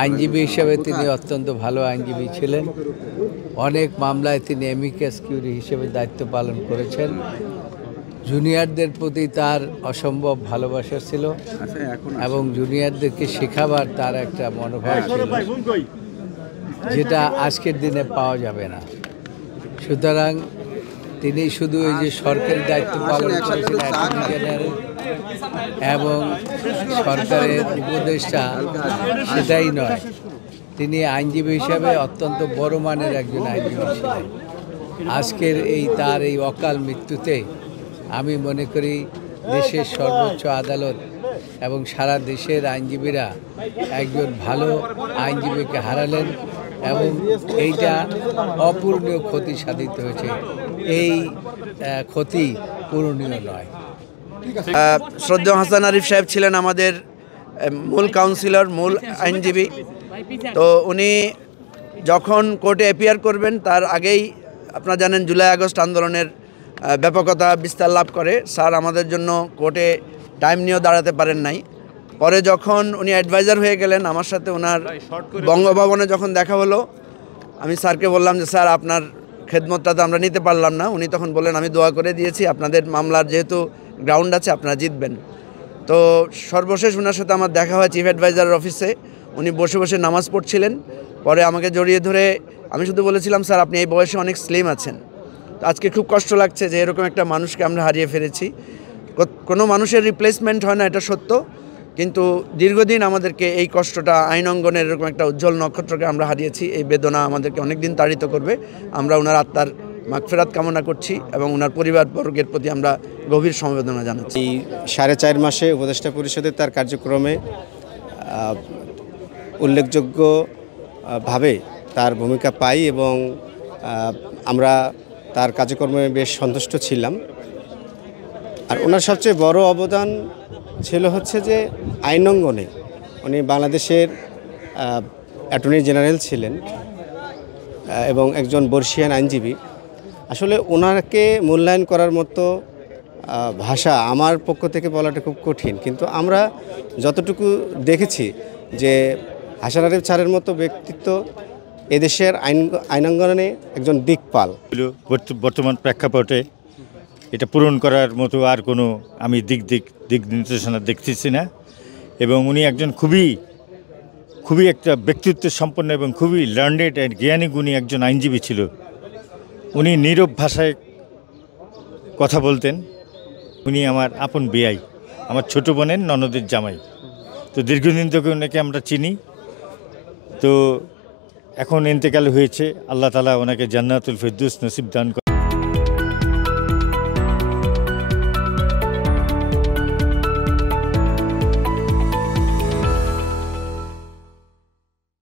আইনজীবী হিসেবে তিনি অত্যন্ত ভালো আইনজীবী ছিলেন। অনেক মামলায় তিনি অ্যামিকাস কিউরি হিসেবে দায়িত্ব পালন করেছেন। জুনিয়রদের প্রতি তার অসম্ভব ভালোবাসা ছিল এবং জুনিয়রদেরকে শেখাবার তার একটা মনোভাব ছিল, যেটা আজকের দিনে পাওয়া যাবে না। সুতরাং তিনি শুধু এই যে সরকারি দায়িত্ব পালন করেছেন অ্যাটর্নি জেনারেল এবং সরকারের উপদেষ্টা, সেটাই নয়, তিনি আইনজীবী হিসাবে অত্যন্ত বড় মানের একজন আইনজীবী ছিলেন। আজকের তার এই অকাল মৃত্যুতে আমি মনে করি দেশের সর্বোচ্চ আদালত এবং সারা দেশের আইনজীবীরা একজন ভালো আইনজীবীকে হারালেন এবং এইটা অপূরণীয় ক্ষতি সাধিত হয়েছে। এই ক্ষতি পূরণীয় নয়। শ্রদ্ধেয় হাসান আরিফ সাহেব ছিলেন আমাদের মূল কাউন্সিলর, মূল আইনজীবী। তো উনি যখন কোর্টে অ্যাপিয়ার করবেন তার আগেই আপনারা জানেন জুলাই আগস্ট আন্দোলনের ব্যাপকতা বিস্তার লাভ করে। স্যার আমাদের জন্য কোর্টে টাইম নিয়েও দাঁড়াতে পারেন নাই। পরে যখন উনি অ্যাডভাইজার হয়ে গেলেন, আমার সাথে ওনার বঙ্গভবনে যখন দেখা হলো, আমি স্যারকে বললাম যে স্যার আপনার খেদমতটা তো আমরা নিতে পারলাম না। উনি তখন বললেন আমি দোয়া করে দিয়েছি, আপনাদের মামলার যেহেতু গ্রাউন্ড আছে আপনারা জিতবেন। তো সর্বশেষ ওনার সাথে আমার দেখা হয় চিফ অ্যাডভাইজারের অফিসে। উনি বসে বসে নামাজ পড়ছিলেন। পরে আমাকে জড়িয়ে ধরে আমি শুধু বলেছিলাম স্যার আপনি এই বয়সে অনেক স্লিম আছেন। তো আজকে খুব কষ্ট লাগছে যে এরকম একটা মানুষকে আমরা হারিয়ে ফেলেছি। কোনো মানুষের রিপ্লেসমেন্ট হয় না, এটা সত্য, কিন্তু দীর্ঘদিন আমাদেরকে এই কষ্টটা, আইন অঙ্গনের এরকম একটা উজ্জ্বল নক্ষত্রকে আমরা হারিয়েছি। এই বেদনা আমাদেরকে অনেক দিন তাড়িত করবে। আমরা ওনার আত্মার মাগফিরাত কামনা করছি এবং ওনার পরিবারবর্গের প্রতি আমরা গভীর সমবেদনা জানাচ্ছি। এই 4.5 মাসে উপদেষ্টা পরিষদে তার কার্যক্রমে উল্লেখযোগ্যভাবে তার ভূমিকা পাই এবং আমরা তার কার্যক্রমে বেশ সন্তুষ্ট ছিলাম। আর ওনার সবচেয়ে বড় অবদান ছিল হচ্ছে যে আইন অঙ্গনে উনি বাংলাদেশের অ্যাটর্নি জেনারেল ছিলেন এবং একজন বর্ষীয়ান আইনজীবী। আসলে ওনাকে মূল্যায়ন করার মতো ভাষা আমার পক্ষ থেকে বলাটা খুব কঠিন, কিন্তু আমরা যতটুকু দেখেছি যে হাসান আরিফ স্যারের মতো ব্যক্তিত্ব এদেশের আইনাঙ্গনে একজন দিকপাল। বর্তমান প্রেক্ষাপটে এটা পূরণ করার মতো আর কোনো আমি দিক নির্দেশনা দেখতেছি না। এবং উনি একজন খুবই একটা ব্যক্তিত্ব সম্পন্ন এবং খুবই লার্নেড অ্যান্ড জ্ঞানী গুণী একজন আইনজীবী ছিল। উনি নীরব ভাষায় কথা বলতেন। উনি আমার আপন বেয়াই, আমার ছোটো বোনের ননদের জামাই। তো দীর্ঘদিন থেকে ওনাকে আমরা চিনি। তো এখন ইন্তেকাল হয়েছে, আল্লাহ তাআলা ওনাকে জান্নাতুল ফেরদৌস নসিব দান